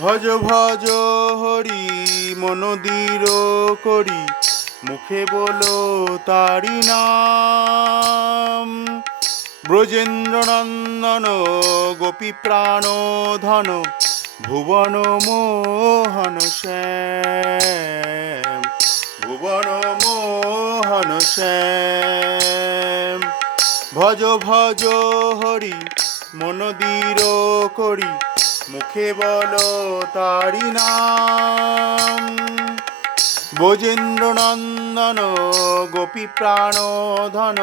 ভজ ভজ হরি মনদীর করি, মুখে বলো তারি নাম। ব্রজেন্দ্র নন্দন গোপী প্রাণ ধন, ভুবন মোহন শ্যাম। ভুবন মোহন শ্যাম। ভজ ভজ হরি মনদীর করি মুখে বলো তারি নাম। ব্রজেন্দ্র নন্দন গোপী প্রাণ ধন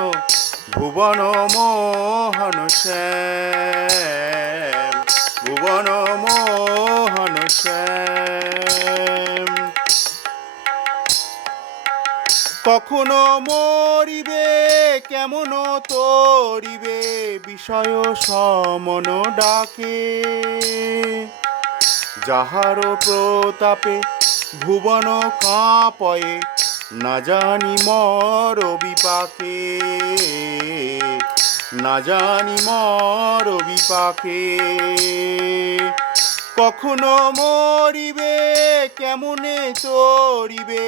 ভুবন মোহন শ্যাম ভুবন মোহন শ্যাম কখনো মরিবে কেমন তরিবে বিষয় সমন ডাকে। যাহার প্রতাপে ভুবন কাঁপয়ে, না জানি মর বিপাকে। না জানি মর বিপাকে। কখনো মরিবে, কেমনে চরিবে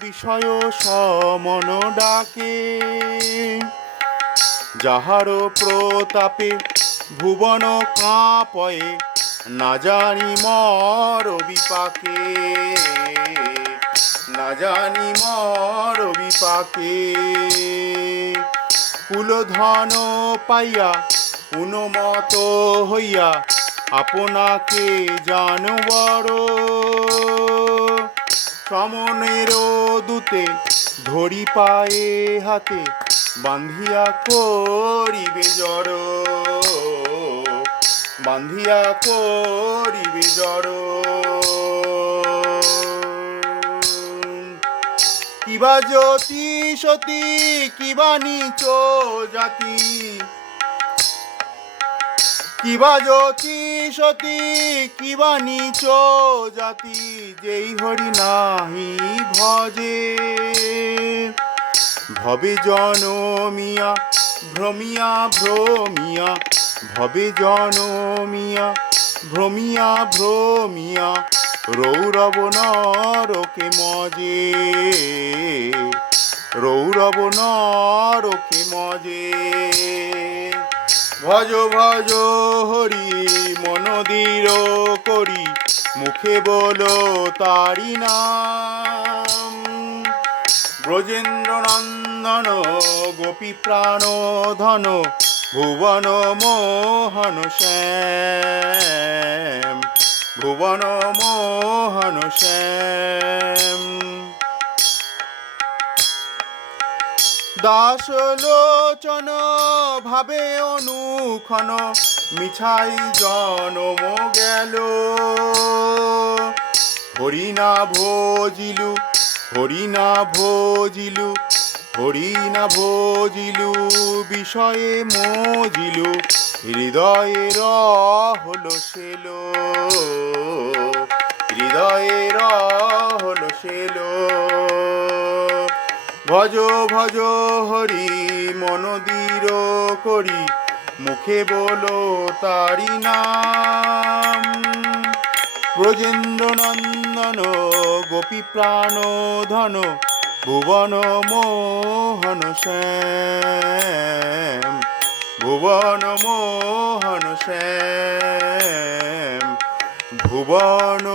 বিষয় সমন ডাকে। যাহার প্রতাপে ভুবন কাঁপয়ে, না জানি মর বিপাকে। না জানি মর বিপাকে। কুলধন পাইয়া উন্মত হইয়া আপনাকে জানবর সমনের দূতে ধরি পায়ে হাতে বান্ধিয়া করিবে জড় বান্ধিয়া করিবে জড়। কিবা জ্যোতি সতী কিবা নিচ জাতি কিবা জ্যোতি সতী কিবা নিচ জাতি, যেই হরি নাহি ভজে। ভবে জনমিয়া, ভ্রমিয়া ভ্রমিয়া, ভবে জনমিয়া, ভ্রমিয়া ভ্রমিয়া, রৌরব নরকে মজে। রৌরব নরকে মজে। ভজ ভজ হরি মনদীর করি, মুখে বলো তারি নাম। ব্রজেন্দ্র নন্দন গোপী প্রাণ ধন, ভুবন মোহন শ্যাম। ভুবন মোহন শ্যাম। দাস লোচন ভাবে অনুক্ষণ, মিছাই জনম গেল। হরিনা ভোজিলু হরিনা ভোজিলু হরিনা ভোজিলু, বিষয়ে মজিলু হৃদয়ের হলো সেলো। হৃদয়ের হলো সেলো। ভজ ভজ, হরি, মনদীর করি। মুখে বলো তারি নাম। ব্রজেন্দ্র নন্দন গোপী প্রাণ ধন ভুবন মোহন শ্যাম। ভুবন মোহন শ্যাম। ভুবন